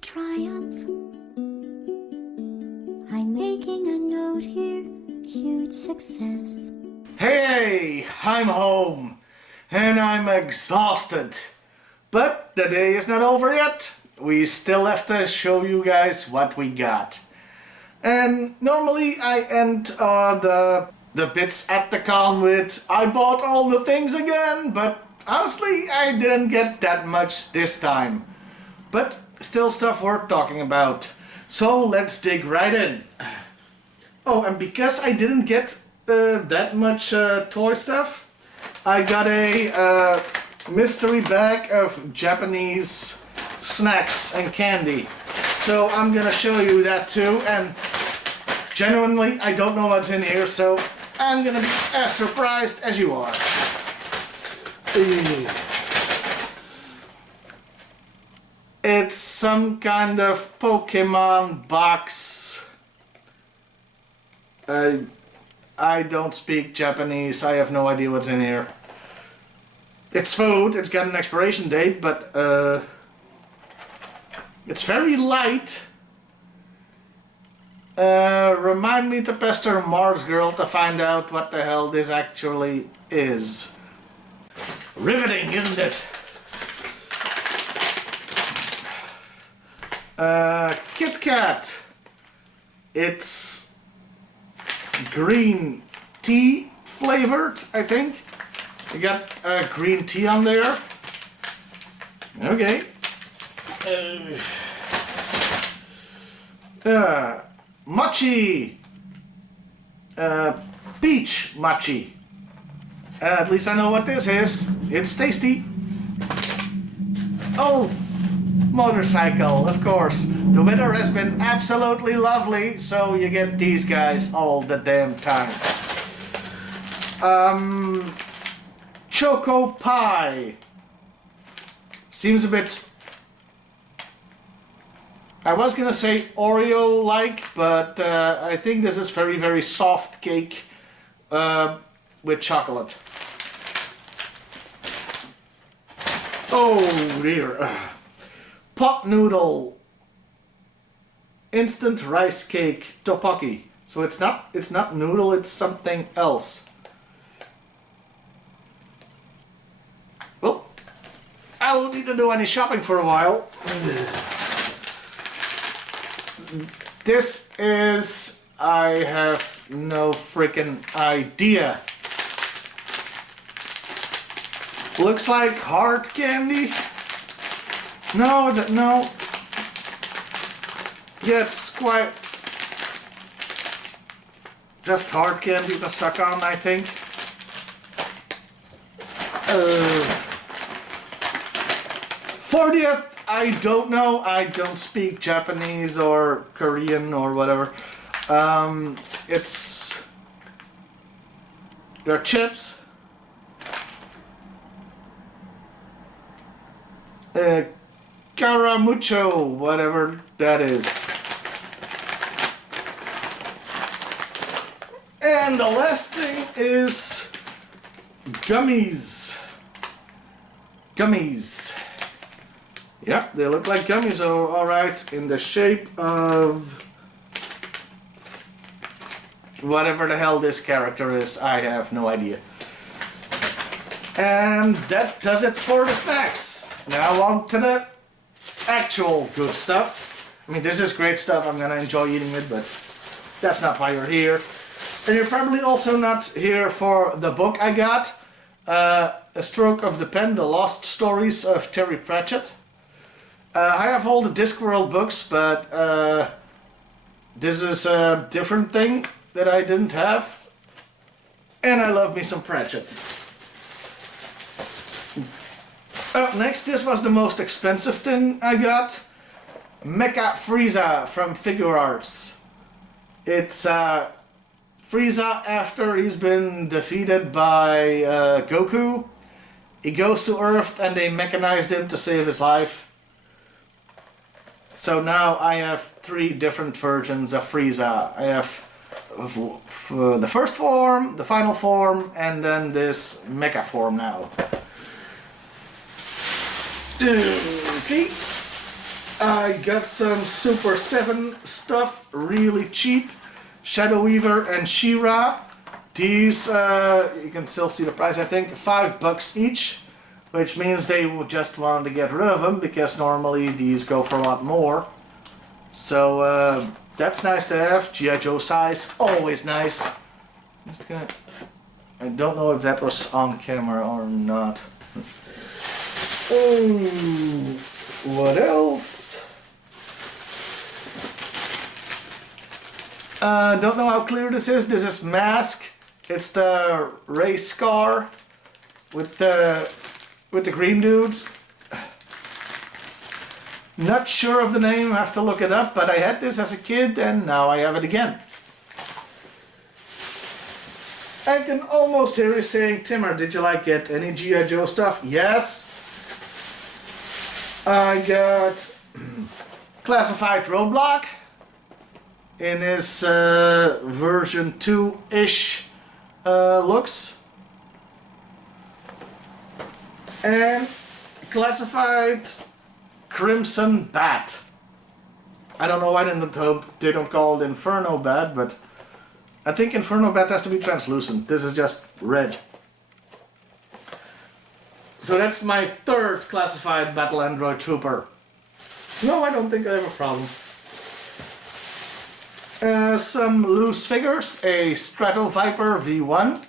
triumph. I'm making a note here, huge success. Hey, I'm home, and I'm exhausted. But the day is not over yet. We still have to show you guys what we got. And normally I end the bits at the con with I bought all the things again, but honestly I didn't get that much this time. But still stuff worth talking about. So let's dig right in. Oh, and because I didn't get that much toy stuff, I got a mystery bag of Japanese snacks and candy. So I'm gonna show you that too, and genuinely I don't know what's in here, so I'm gonna be as surprised as you are. It's some kind of Pokemon box. I don't speak Japanese, I have no idea what's in here. It's food, it's got an expiration date, but it's very light. Remind me to pester Mars Girl to find out what the hell this actually is. Riveting, isn't it? Kit Kat. It's green tea flavored, I think. You got green tea on there. Okay. Mochi. Peach mochi. At least I know what this is. It's tasty. Oh, motorcycle, of course. The weather has been absolutely lovely, so you get these guys all the damn time. Choco pie. Seems a bit... I was gonna say Oreo-like, but I think this is very, very soft cake with chocolate. Oh dear. Pot noodle. Instant rice cake tteokbokki. So it's not noodle, it's something else. Well, I won't need to do any shopping for a while. This is... I have no freaking idea. Looks like hard candy. No, no. Yeah, it's quite... just hard candy to suck on, I think. 40th, I don't know. I don't speak Japanese or Korean or whatever. They're chips. Caramucho, whatever that is. And the last thing is gummies. Gummies. Yeah, they look like gummies, alright, in the shape of whatever the hell this character is, I have no idea. And that does it for the snacks. Now on to the actual good stuff. I mean, this is great stuff, I'm gonna enjoy eating it, but that's not why you're here. And you're probably also not here for the book I got, A Stroke of the Pen, The Lost Stories of Terry Pratchett. I have all the Discworld books, but this is a different thing that I didn't have. And I love me some Pratchett. Up next, this was the most expensive thing I got. Mecha Frieza from Figure Arts. It's Frieza after he's been defeated by Goku. He goes to Earth and they mechanized him to save his life. So now I have 3 different versions of Frieza. I have the first form, the final form, and then this mecha form now. Okay. I got some Super 7 stuff, really cheap. Shadow Weaver and She-Ra. These, you can still see the price, I think, $5 each. Which means they just wanted to get rid of them, because normally these go for a lot more. So, that's nice to have. G.I. Joe size, always nice. I don't know if that was on camera or not. Oh, what else? Don't know how clear this is. This is Mask. It's the race car with the green dudes. Not sure of the name, I have to look it up, but I had this as a kid and now I have it again. I can almost hear you saying, Timmer, did you like get any G.I. Joe stuff? Yes. I got Classified Roadblock in his version 2-ish looks. And Classified Crimson Bat. I don't know why they don't call it Inferno Bat, but I think Inferno Bat has to be translucent. This is just red. So that's my third classified Battle Android Trooper. No, I don't think I have a problem. Some loose figures, a Strato Viper V1.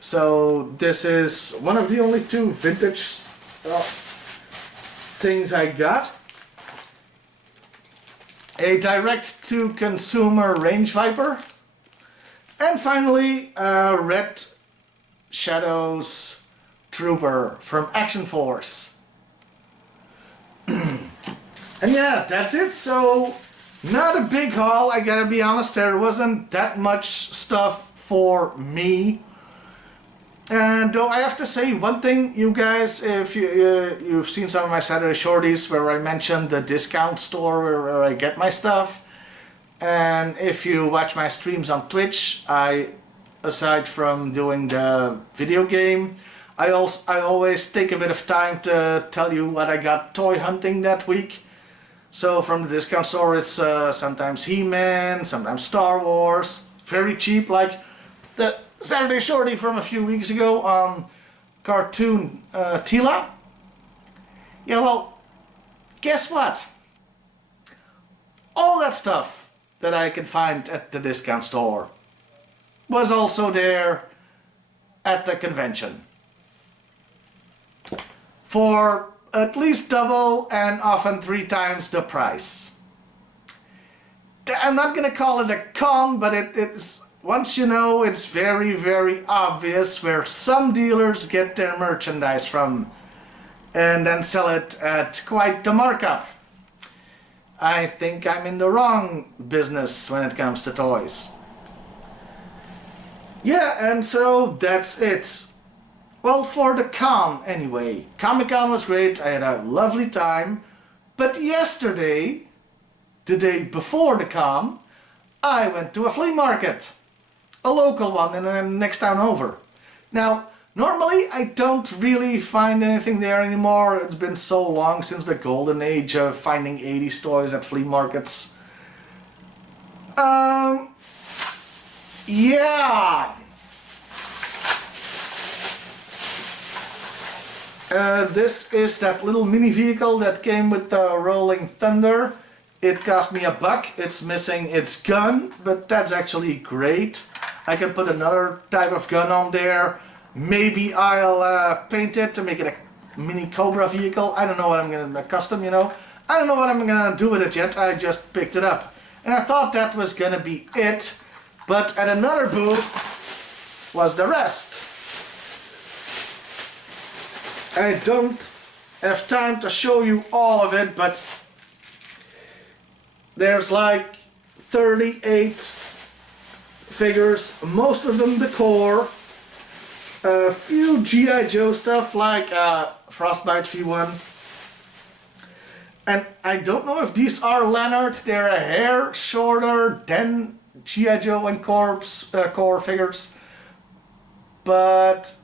So this is one of the only two vintage things I got. A direct-to-consumer Range Viper. And finally, a Red Shadows Trooper from Action Force. And yeah, that's it. So, not a big haul, I gotta be honest. There wasn't that much stuff for me. And though I have to say one thing, you guys, if you've seen some of my Saturday Shorties where I mentioned the discount store where I get my stuff, and if you watch my streams on Twitch, aside from doing the video game, I always take a bit of time to tell you what I got toy hunting that week. So from the discount store, it's sometimes He-Man, sometimes Star Wars, very cheap, like the Saturday Shorty from a few weeks ago on cartoon Tila. Yeah, well, guess what? All that stuff that I could find at the discount store was also there at the convention. For at least double and often 3 times the price. I'm not gonna call it a con, but it's once you know, it's very, very obvious where some dealers get their merchandise from and then sell it at quite the markup. I think I'm in the wrong business when it comes to toys. Yeah, and so that's it. Well, for the con anyway. Comic-Con was great, I had a lovely time. But yesterday, the day before the con, I went to a flea market. A local one in the next town over. Now, normally I don't really find anything there anymore. It's been so long since the golden age of finding 80s toys at flea markets. Yeah. This is that little mini vehicle that came with the Rolling Thunder. It cost me $1. It's missing its gun, but that's actually great. I can put another type of gun on there. Maybe I'll paint it to make it a mini Cobra vehicle. I don't know what I'm gonna custom, you know. I don't know what I'm gonna do with it yet. I just picked it up. And I thought that was gonna be it. But at another booth was the rest. I don't have time to show you all of it, but there's like 38 figures, most of them the core, a few G.I. Joe stuff like Frostbite V1, and I don't know if these are Leonard, they're a hair shorter than G.I. Joe and core figures, but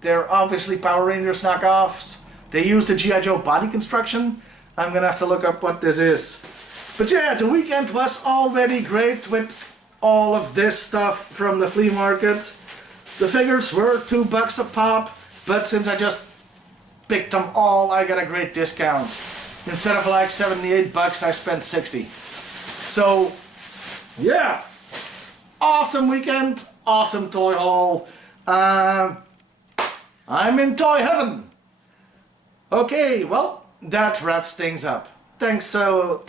they're obviously Power Rangers knockoffs. They use the G.I. Joe body construction. I'm gonna have to look up what this is. But yeah, the weekend was already great with all of this stuff from the flea market. The figures were $2 a pop, but since I just picked them all, I got a great discount. Instead of like 78 bucks, I spent 60. So, yeah, awesome weekend, awesome toy haul. I'm in toy heaven. Okay, well, that wraps things up. Thanks so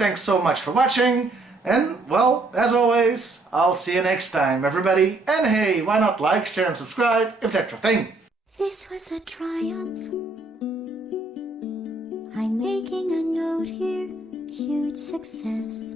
much for watching. And, well, as always, I'll see you next time, everybody. And hey, why not like, share, and subscribe if that's your thing. This was a triumph. I'm making a note here, huge success.